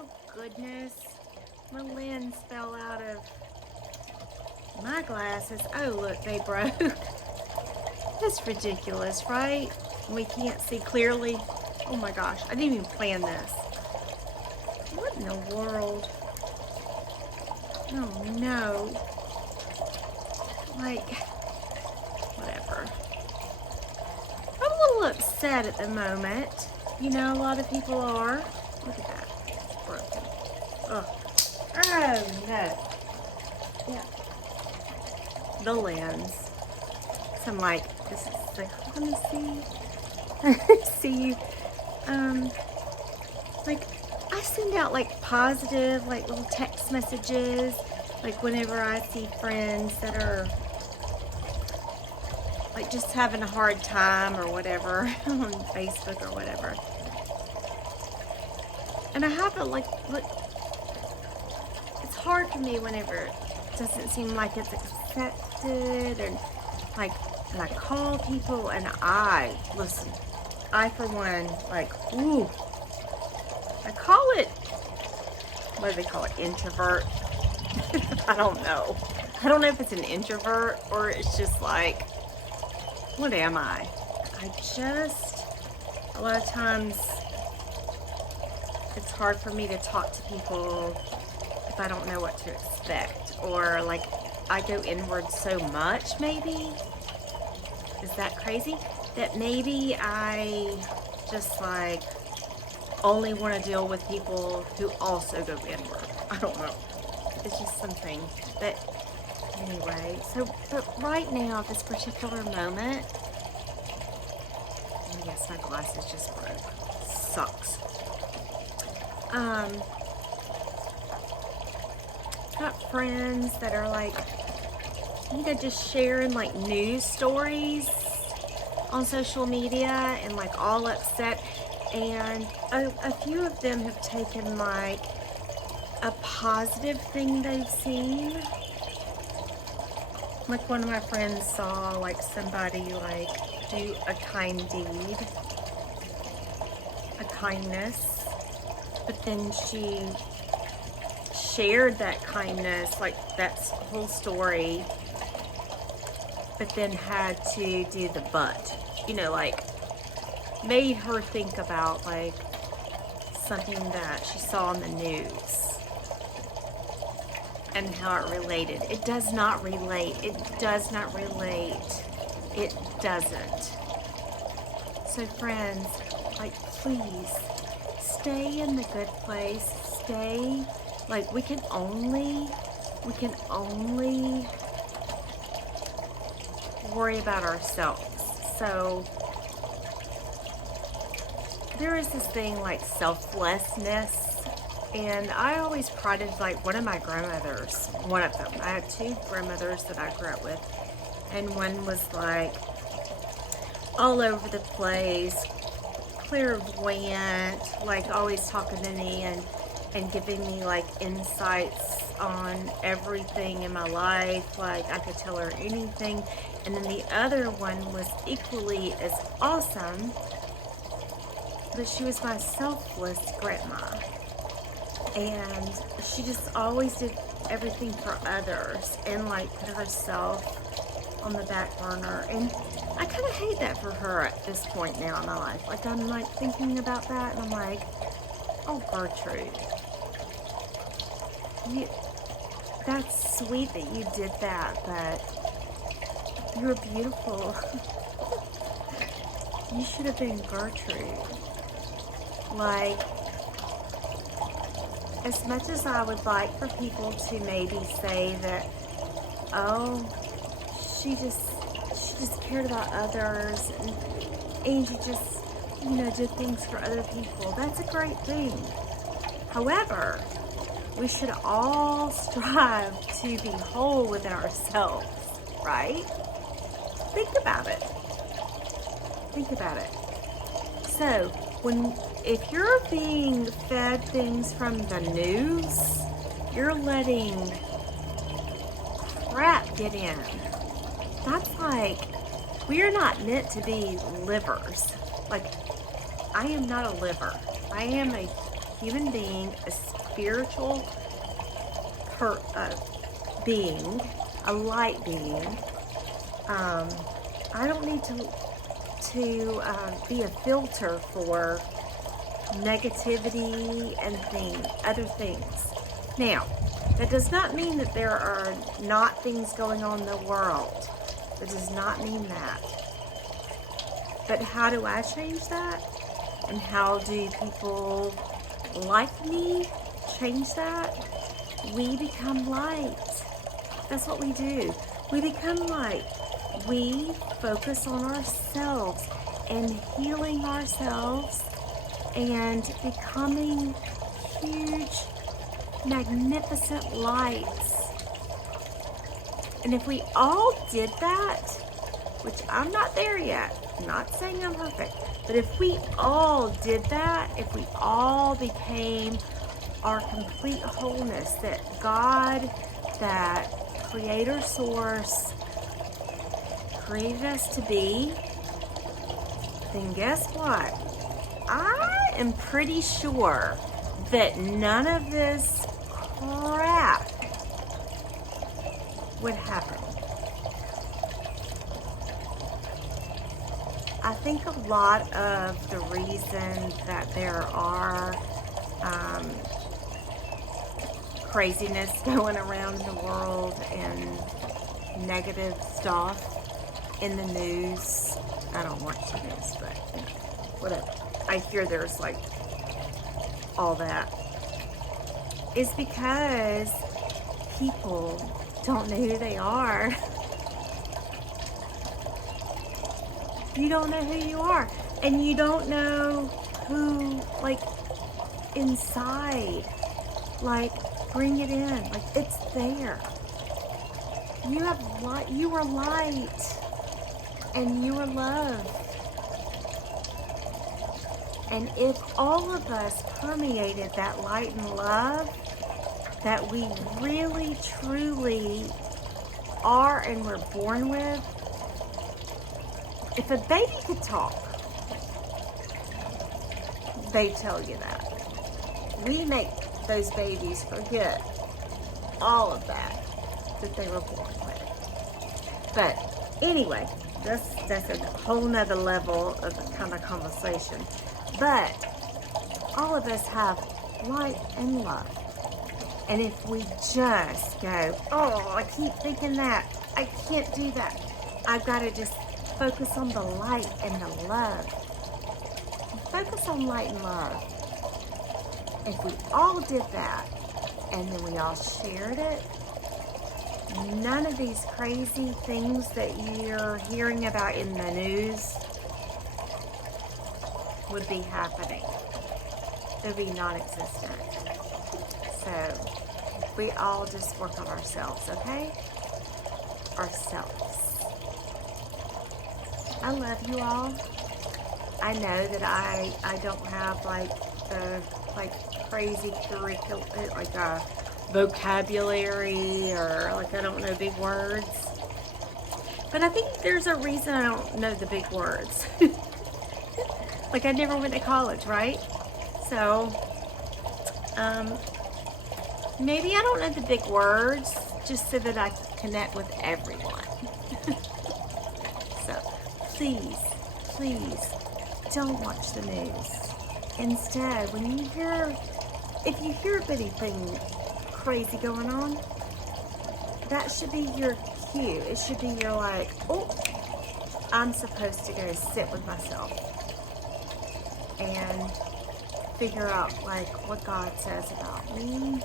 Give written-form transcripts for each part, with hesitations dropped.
Oh goodness, my lens fell out of my glasses. Oh look, they broke. That's ridiculous, right? We can't see clearly. Oh my gosh, I didn't even plan this. What in the world? Oh no. Like, whatever. I'm a little upset at the moment. You know, a lot of people are. Look at that. It's broken. Ugh. Oh no. Yeah. The lens. So I'm like, this is like, let me see. Like, I send out like positive, like little text messages, like whenever I see friends that are like just having a hard time or whatever on Facebook or whatever. And I have it like, look, it's hard for me whenever it doesn't seem like it's accepted, and like, and I call people and listen, I for one, like, ooh, I call it, what do they call it, introvert? I don't know. I don't know if it's an introvert or it's just like, what am I? A lot of times, it's hard for me to talk to people if I don't know what to expect, or like I go inward so much, maybe. Is that crazy? That maybe I just like only want to deal with people who also go inward. I don't know. It's just something. But anyway, but right now, this particular moment, and yes, my glasses just broke. Sucks. Got friends that are like, just sharing like news stories on social media and like all upset. And a few of them have taken like a positive thing they've seen. Like one of my friends saw like somebody like do a kind deed, a kindness, but then she shared that kindness, like that whole story, but then had to do the but, like made her think about like something that she saw on the news and how it related. It does not relate. It does not relate. It doesn't. So friends, like, please stay in the good place. Stay, like, we can only worry about ourselves. So there is this thing like selflessness, and I always prided like one of my grandmothers, one of them. I had two grandmothers that I grew up with, and one was like all over the place, clairvoyant, like always talking to me and giving me like insights on everything in my life, like I could tell her anything. And then the other one was equally as awesome, but she was my selfless grandma, and she just always did everything for others and like put herself on the back burner. And I kind of hate that for her at this point now in my life. Like I'm like thinking about that, and I'm like, oh Gertrude, that's sweet that you did that, but you're beautiful. You should have been Gertrude. Like, as much as I would like for people to maybe say that, oh, she just cared about others, and Angie just, did things for other people. That's a great thing. However, we should all strive to be whole within ourselves, right? Think about it. Think about it. So, if you're being fed things from the news, you're letting crap get in. That's like, we are not meant to be livers. Like, I am not a liver. I am a human being, a spiritual being, a light being. I don't need to be a filter for negativity and other things. Now, that does not mean that there are not things going on in the world. It does not mean that. But how do I change that? And how do people like me change that? We become light. That's what we do. We become light. We focus on ourselves and healing ourselves and becoming huge, magnificent lights. And if we all did that, which I'm not there yet, I'm not saying I'm perfect, but if we all did that, if we all became our complete wholeness, that God, that Creator Source created us to be, then guess what? I am pretty sure that none of this crap would happen. I think a lot of the reason that there are craziness going around in the world and negative stuff in the news, I don't watch the news, but you know, whatever. I hear there's like all that, is because people don't know who they are. You don't know who you are, and you don't know who, like, inside, like, bring it in, like, it's there. You have light, you are light, and you are love. And if all of us permeated that light and love that we really, truly are and were born with, if a baby could talk, they tell you that. We make those babies forget all of that they were born with. But anyway, that's a whole nother level of kind of conversation. But all of us have light and love. And if we just go, oh, I keep thinking that, I can't do that, I've got to just focus on the light and the love. Focus on light and love. If we all did that, and then we all shared it, none of these crazy things that you're hearing about in the news would be happening. They'd be non-existent. So, we all just work on ourselves, okay? Ourselves. I love you all. I know that I don't have like the crazy curriculum, like a vocabulary, or like I don't know big words. But I think there's a reason I don't know the big words. Like I never went to college, right? So maybe I don't know the big words just so that I can connect with everyone. So please don't watch the news. Instead, if you hear of anything crazy going on, that should be your cue. It should be your like, oh, I'm supposed to go sit with myself and figure out like what God says about me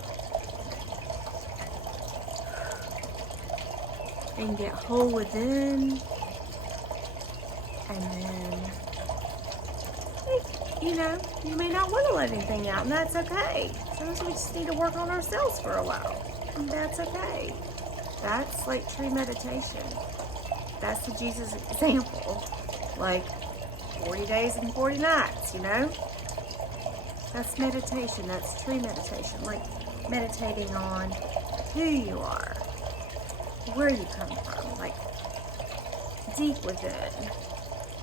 and get whole within. And then, you know, you may not want to let anything out, and that's okay. Sometimes we just need to work on ourselves for a while, and that's okay. That's like true meditation. That's the Jesus example. Like 40 days and 40 nights, you know? That's meditation. That's true meditation. Like meditating on who you are, where you come from, like deep within.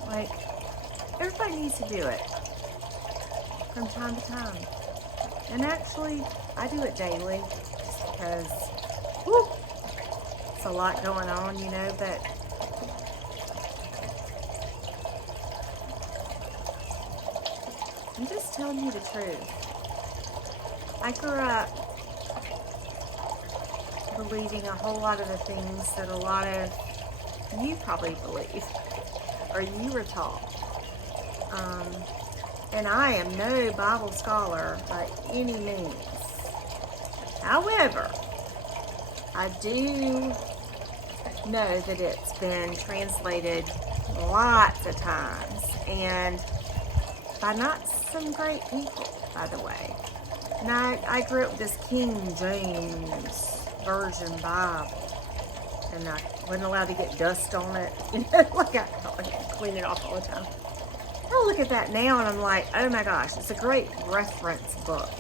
Like, everybody needs to do it from time to time. And actually, I do it daily just because, whew, it's a lot going on, you know, but I'm just telling you the truth. I grew up believing a whole lot of the things that a lot of you probably believe or you were taught. And I am no Bible scholar by any means. However, I do know that it's been translated lots of times, and by not some great people, by the way. And I grew up with this King James Version Bible, and I wasn't allowed to get dust on it. You know, like I clean it off all the time. I look at that now and I'm like, oh my gosh, it's a great reference book.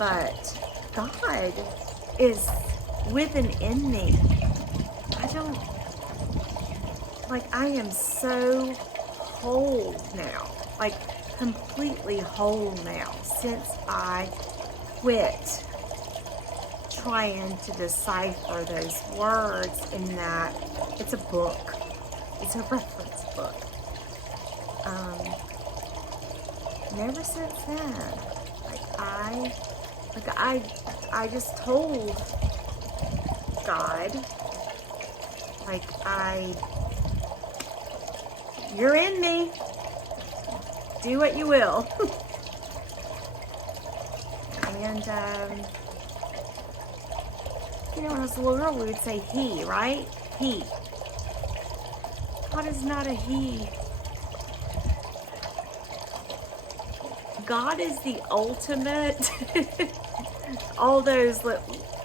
But God is within in me. I am so whole now, like completely whole now since I quit trying to decipher those words in that it's a book. It's a reference book. Never since then, I just told God, you're in me. Do what you will. And, you know, when I was a little girl, we would say he, right? He. God is not a he. God is the ultimate, all those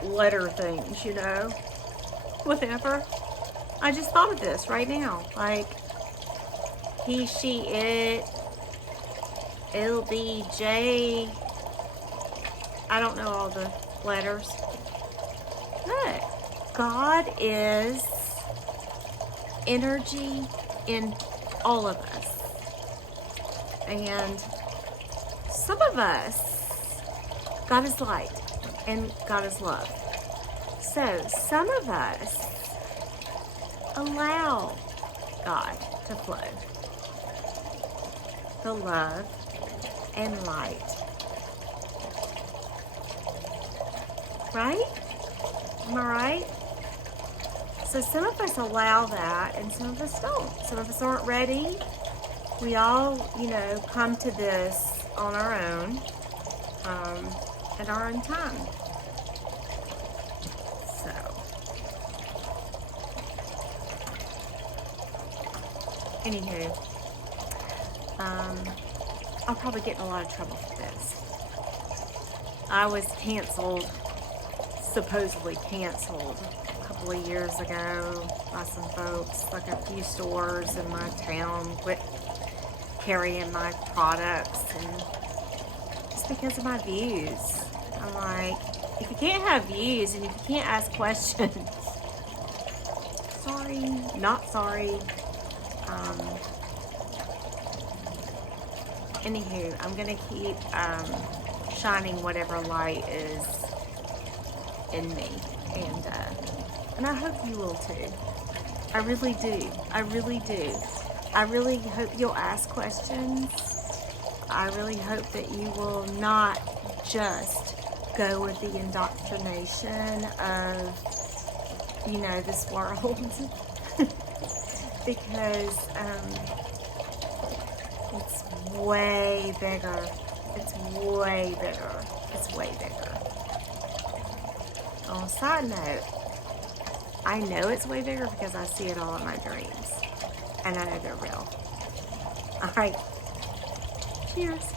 letter things, you know, whatever. I just thought of this right now. Like, he, she, it, LBJ. I don't know all the letters. But God is energy in all of us. And some of us, God is light and God is love. So some of us allow God to flow. The love and light. Right? Am I right? So some of us allow that and some of us don't. Some of us aren't ready. We all, you know, come to this on our own, at our own time. So, anywho, I'll probably get in a lot of trouble for this. I was supposedly canceled a couple of years ago by some folks, like a few stores in my town quit carrying my products, and just because of my views. I'm like, if you can't have views and if you can't ask questions, sorry, not sorry. Anywho, I'm gonna keep shining whatever light is in me, and I hope you will too. I really do. I really do. I really hope you'll ask questions. I really hope that you will not just go with the indoctrination of, you know, this world. Because it's way bigger. It's way bigger. It's way bigger. On a side note, I know it's way bigger because I see it all in my dreams. And I know they're real. All right. Cheers.